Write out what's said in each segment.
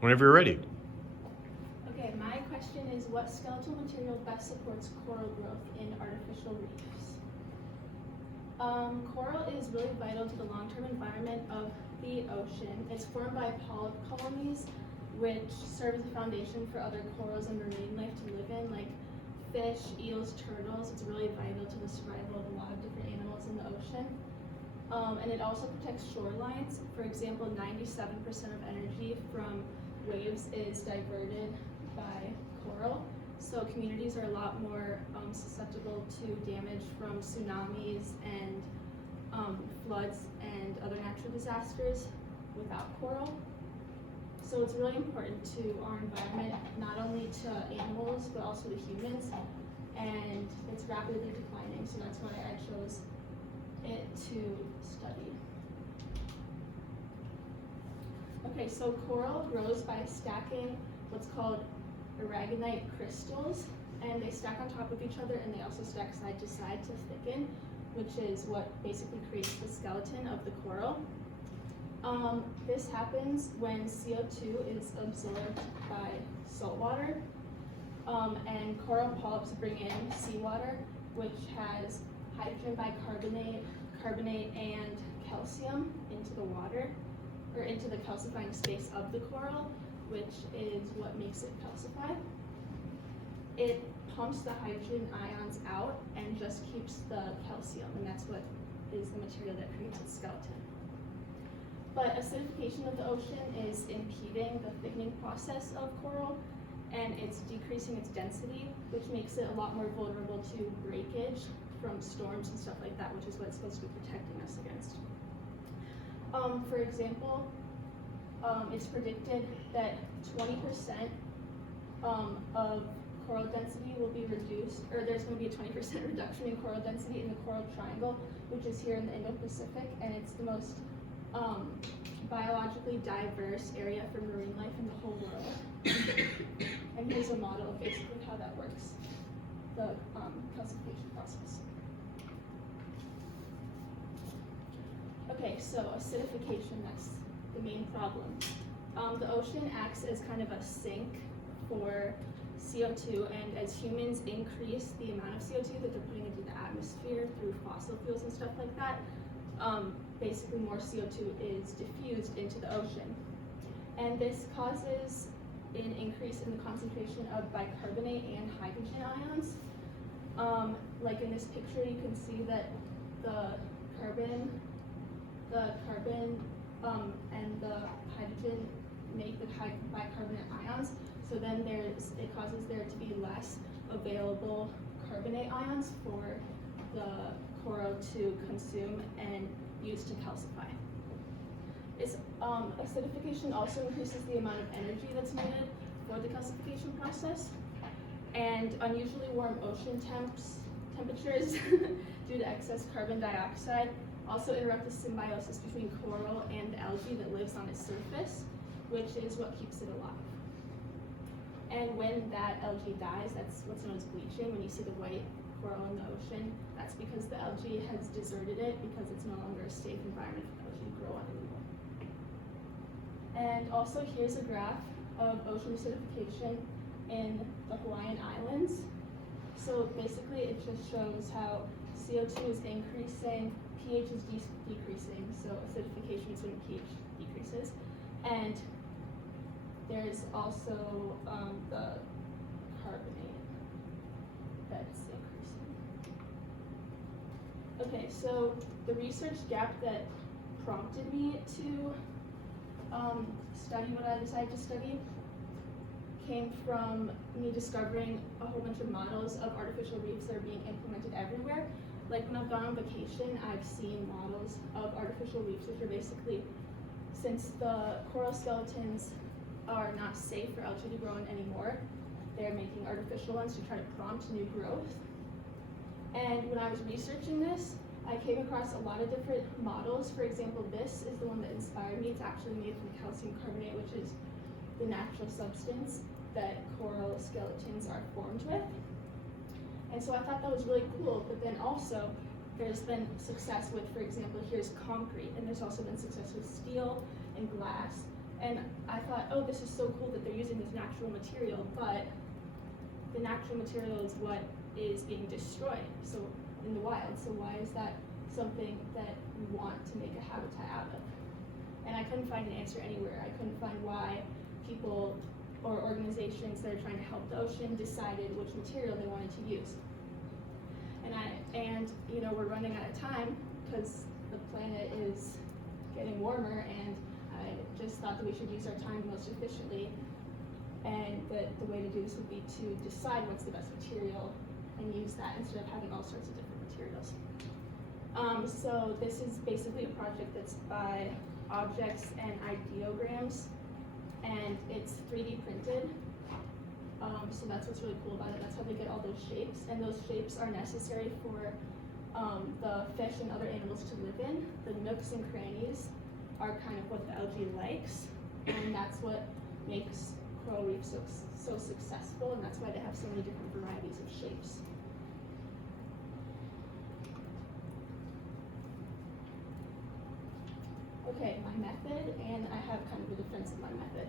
Whenever you're ready. Okay, my question is, what skeletal material best supports coral growth in artificial reefs? Coral is really vital to the long-term environment of the ocean. It's formed by polyp colonies, which serve as a foundation for other corals and marine life to live in, like fish, eels, turtles. It's really vital to the survival of a lot of different animals in the ocean. And it also protects shorelines. For example, 97% of energy from waves is diverted by coral. So communities are a lot more susceptible to damage from tsunamis and floods and other natural disasters without coral. So it's really important to our environment, not only to animals, but also to humans. And it's rapidly declining, so that's why I chose it to study. Okay, so coral grows by stacking what's called aragonite crystals, and they stack on top of each other, and they also stack side to side to thicken, which is what basically creates the skeleton of the coral. This happens when CO2 is absorbed by salt water, and coral polyps bring in seawater, which has hydrogen bicarbonate, carbonate, and calcium into the water, or into the calcifying space of the coral, which is what makes it calcify. It pumps the hydrogen ions out and just keeps the calcium, and that's what is the material that creates its skeleton. But acidification of the ocean is impeding the thickening process of coral, and it's decreasing its density, which makes it a lot more vulnerable to breakage from storms and stuff like that, which is what it's supposed to be protecting us against. For example, it's predicted that 20% of coral density will be reduced, or there's going to be a 20% reduction in coral density in the Coral Triangle, which is here in the Indo-Pacific, and it's the most biologically diverse area for marine life in the whole world. And here's a model of basically how that works, the calcification process. Okay, so acidification, that's the main problem. The ocean acts as kind of a sink for CO2, and as humans increase the amount of CO2 that they're putting into the atmosphere through fossil fuels and stuff like that, basically more CO2 is diffused into the ocean. And this causes an increase in the concentration of bicarbonate and hydrogen ions. Like in this picture, you can see that the carbon and the hydrogen make the bicarbonate ions. So then it causes there to be less available carbonate ions for the coral to consume and use to calcify. Acidification also increases the amount of energy that's needed for the calcification process, and unusually warm ocean temperatures due to excess carbon dioxide also interrupt the symbiosis between coral and algae that lives on its surface, which is what keeps it alive. And when that algae dies, that's what's known as bleaching. When you see the white coral in the ocean, that's because the algae has deserted it because it's no longer a safe environment for the algae to grow on anymore. And also here's a graph of ocean acidification in the Hawaiian Islands. So basically it just shows how CO2 is increasing, pH is decreasing, so acidification is when pH decreases. And there's also the carbonate that's increasing. Okay, so the research gap that prompted me to study what I decided to study came from me discovering a whole bunch of models of artificial reefs that are being implemented everywhere. Like when I've gone on vacation, I've seen models of artificial reefs, which are basically, since the coral skeletons are not safe for algae to grow in anymore, they're making artificial ones to try to prompt new growth. And when I was researching this, I came across a lot of different models. For example, this is the one that inspired me. It's actually made from calcium carbonate, which is the natural substance that coral skeletons are formed with. And so I thought that was really cool, but then also there's been success with, for example, here's concrete, and there's also been success with steel and glass. And I thought, oh, this is so cool that they're using this natural material, but the natural material is what is being destroyed so in the wild. So why is that something that we want to make a habitat out of? And I couldn't find an answer anywhere. I couldn't find why people or organizations that are trying to help the ocean decided which material they wanted to use. And you know, we're running out of time because the planet is getting warmer, and I just thought that we should use our time most efficiently, and that the way to do this would be to decide what's the best material and use that instead of having all sorts of different materials. So this is basically a project that's by objects and ideograms, and it's 3D printed. So that's what's really cool about it. That's how they get all those shapes, and those shapes are necessary for the fish and other animals to live in. The nooks and crannies are kind of what the algae likes, and that's what makes coral reefs so successful, and that's why they have so many different varieties of shapes. Okay, my method, and I have kind of a defense of my method.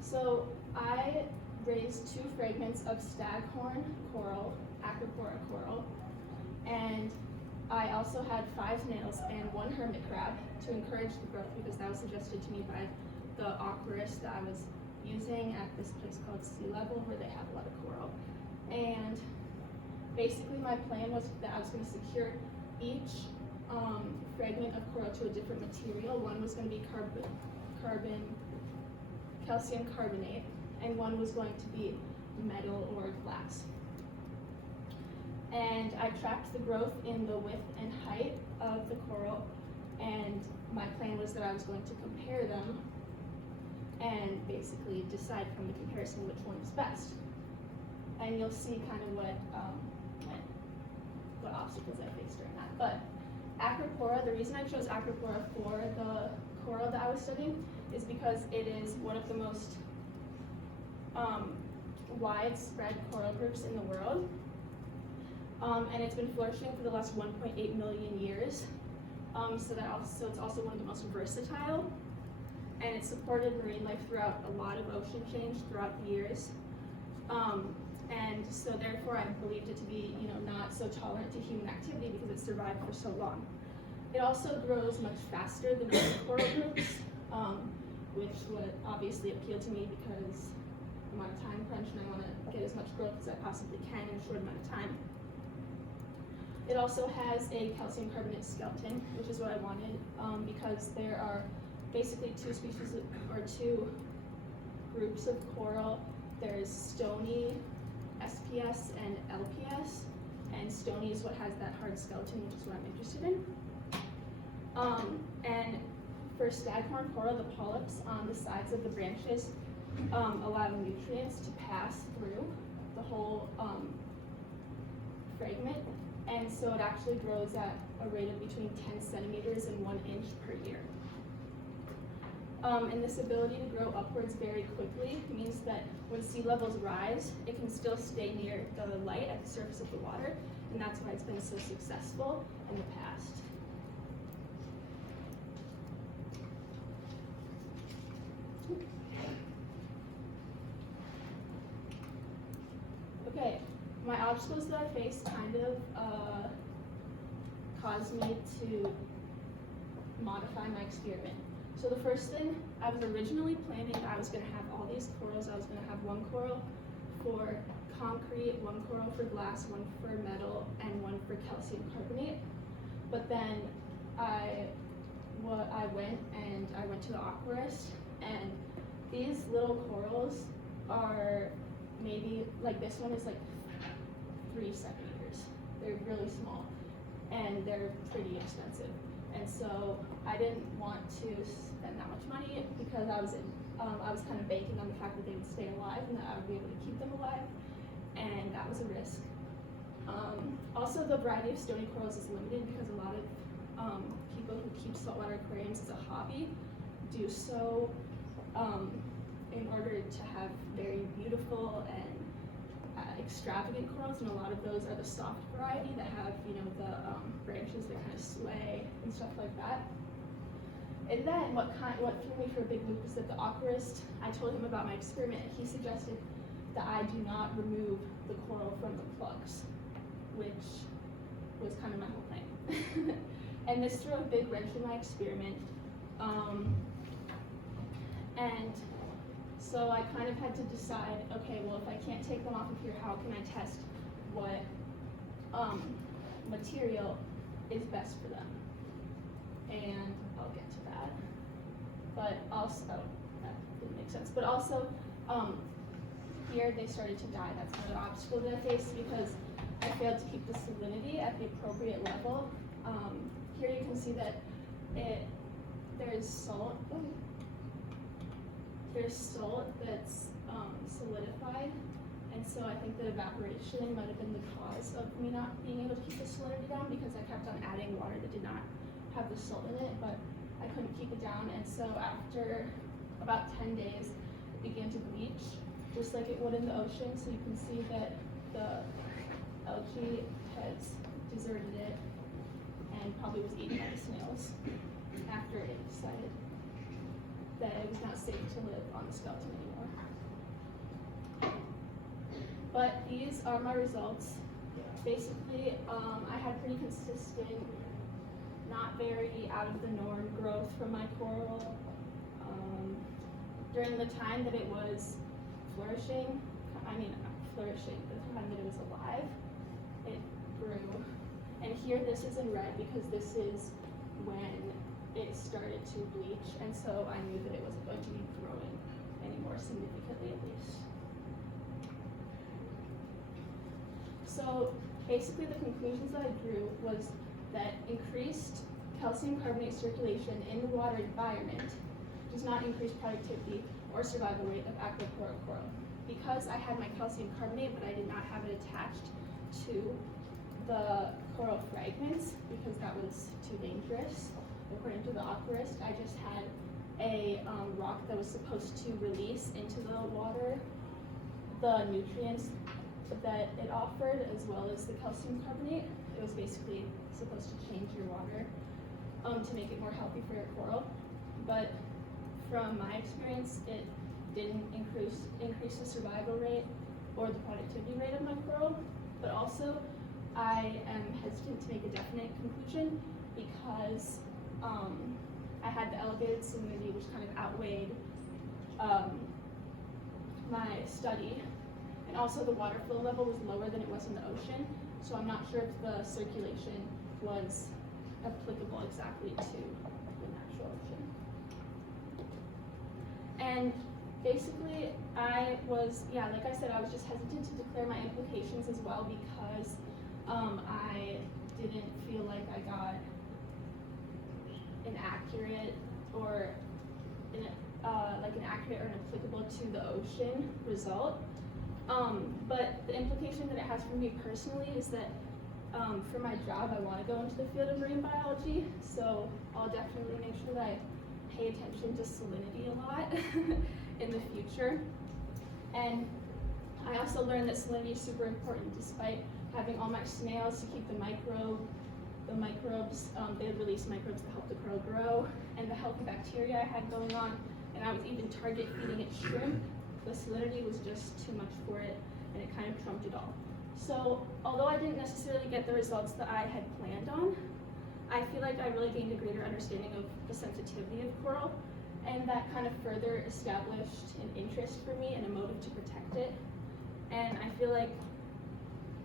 So I raised 2 fragments of staghorn coral, acropora coral, and I also had 5 snails and 1 hermit crab to encourage the growth, because that was suggested to me by the aquarist that I was using at this place called Sea Level, where they have a lot of coral. And basically my plan was that I was going to secure each fragment of coral to a different material. One was going to be calcium carbonate, and one was going to be metal or glass. And I tracked the growth in the width and height of the coral, and my plan was that I was going to compare them and basically decide from the comparison which one was best. And you'll see kind of what obstacles I faced during that. But acropora, the reason I chose acropora for the coral that I was studying is because it is one of the most widespread coral groups in the world. And it's been flourishing for the last 1.8 million years. So it's also one of the most versatile, and it's supported marine life throughout a lot of ocean change throughout the years. And so therefore I believed it to be, not so tolerant to human activity because it survived for so long. It also grows much faster than other coral groups, which would obviously appeal to me because I'm on a time crunch and I want to get as much growth as I possibly can in a short amount of time. It also has a calcium carbonate skeleton, which is what I wanted, because there are basically 2 species or 2 groups of coral. There's stony SPS and LPS, and stony is what has that hard skeleton, which is what I'm interested in. And for staghorn coral, the polyps on the sides of the branches allow nutrients to pass through the whole fragment, and so it actually grows at a rate of between 10 centimeters and 1 inch per year. And this ability to grow upwards very quickly means that when sea levels rise, it can still stay near the light at the surface of the water, and that's why it's been so successful in the past. Okay, my obstacles that I faced kind of caused me to modify my experiment. So the first thing, I was originally planning that I was going to have all these corals. I was going to have 1 coral for concrete, 1 coral for glass, 1 for metal, and 1 for calcium carbonate. But then I went to the aquarist, and these little corals are maybe, like this one is like 3 centimeters. They're really small, and they're pretty expensive. And so I didn't want to spend that much money because I was kind of banking on the fact that they would stay alive and that I would be able to keep them alive, and that was a risk. Also, the variety of stony corals is limited because a lot of people who keep saltwater aquariums as a hobby do so in order to have very beautiful and extravagant corals, and a lot of those are the soft variety that have, the branches that kind of sway and stuff like that. And then what threw me for a big loop is that the aquarist, I told him about my experiment, and he suggested that I do not remove the coral from the plugs, which was kind of my whole thing. And this threw a big wrench in my experiment. And so I kind of had to decide, okay, well, if I can't take them off of here, how can I test what material is best for them? And I'll get to that. But also, that didn't make sense. But also, here they started to die. That's another obstacle that I faced because I failed to keep the salinity at the appropriate level. Here you can see that there's salt. There's salt that's solidified, and so I think that evaporation might have been the cause of me not being able to keep the salinity down because I kept on adding water that did not have the salt in it, but I couldn't keep it down, and so after about 10 days, it began to bleach, just like it would in the ocean. So you can see that the algae has deserted it and probably was eaten by the snails after it decided that it was not safe to live on the skeleton anymore. But these are my results. Basically, I had pretty consistent, not very out of the norm growth from my coral. During the time that it was flourishing, the time that it was alive, it grew. And here this is in red because this is when it started to bleach, and so I knew that it wasn't going to be growing any more significantly, at least. So basically the conclusions that I drew was that increased calcium carbonate circulation in the water environment does not increase productivity or survival rate of aquaculture coral. Because I had my calcium carbonate, but I did not have it attached to the coral fragments because that was too dangerous. According to the aquarist, I just had a rock that was supposed to release into the water the nutrients that it offered, as well as the calcium carbonate. It was basically supposed to change your water to make it more healthy for your coral. But from my experience, it didn't increase the survival rate or the productivity rate of my coral. But also, I am hesitant to make a definite conclusion because I had the elevated salinity, which kind of outweighed my study. And also the water flow level was lower than it was in the ocean, so I'm not sure if the circulation was applicable exactly to the natural ocean. And basically, like I said, I was just hesitant to declare my implications as well because I didn't feel like I got an accurate or an applicable to the ocean result. But the implication that it has for me personally is that for my job, I want to go into the field of marine biology, so I'll definitely make sure that I pay attention to salinity a lot in the future. And I also learned that salinity is super important despite having all my snails to keep the microbes, they release microbes that help the coral grow, and the healthy bacteria I had going on, and I was even target feeding it shrimp. The salinity was just too much for it, and it kind of trumped it all. So, although I didn't necessarily get the results that I had planned on, I feel like I really gained a greater understanding of the sensitivity of coral, and that kind of further established an interest for me and a motive to protect it. And I feel like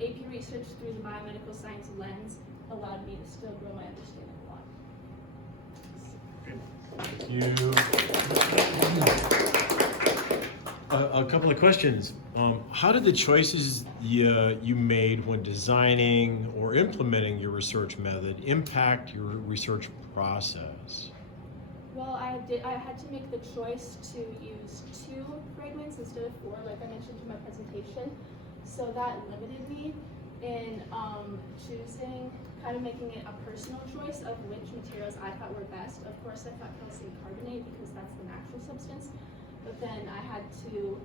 AP research through the biomedical science lens allowed me to still grow my understanding a lot. Thank you. A couple of questions. How did the choices you made when designing or implementing your research method impact your research process? Well, I had to make the choice to use 2 fragments instead of 4, like I mentioned in my presentation. So that limited me in choosing, kind of making it a personal choice of which materials I thought were best. Of course, I thought calcium carbonate because that's the natural substance. But then I had to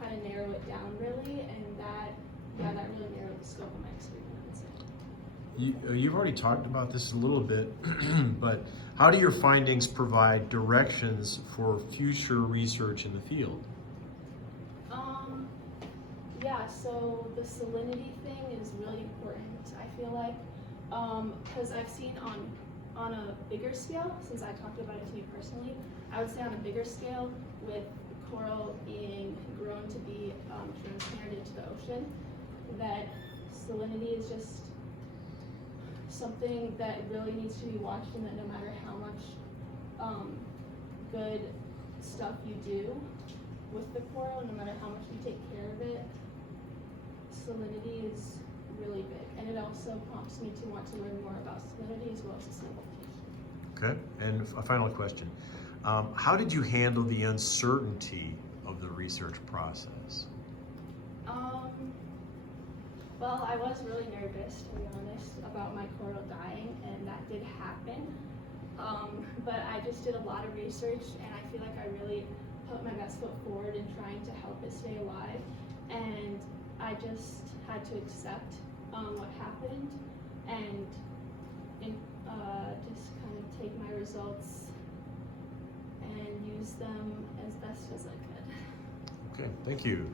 kind of narrow it down really, and that really narrowed the scope of my experiment, I would say. You've already talked about this a little bit, but how do your findings provide directions for future research in the field? Yeah, so the salinity thing is really important, I feel like, because I've seen on a bigger scale, since I talked about it to you personally, I would say on a bigger scale with coral being grown to be transparent into the ocean, that salinity is just something that really needs to be watched, and that no matter how much good stuff you do with the coral, no matter how much you take care of it, salinity is really big, and it also prompts me to want to learn more about salinity as well as acidification. Okay, and a final question. How did you handle the uncertainty of the research process? Well, I was really nervous, to be honest, about my coral dying, and that did happen. But I just did a lot of research, and I feel like I really put my best foot forward in trying to help it stay alive. And I just had to accept what happened and just kind of take my results and use them as best as I could. Okay, thank you.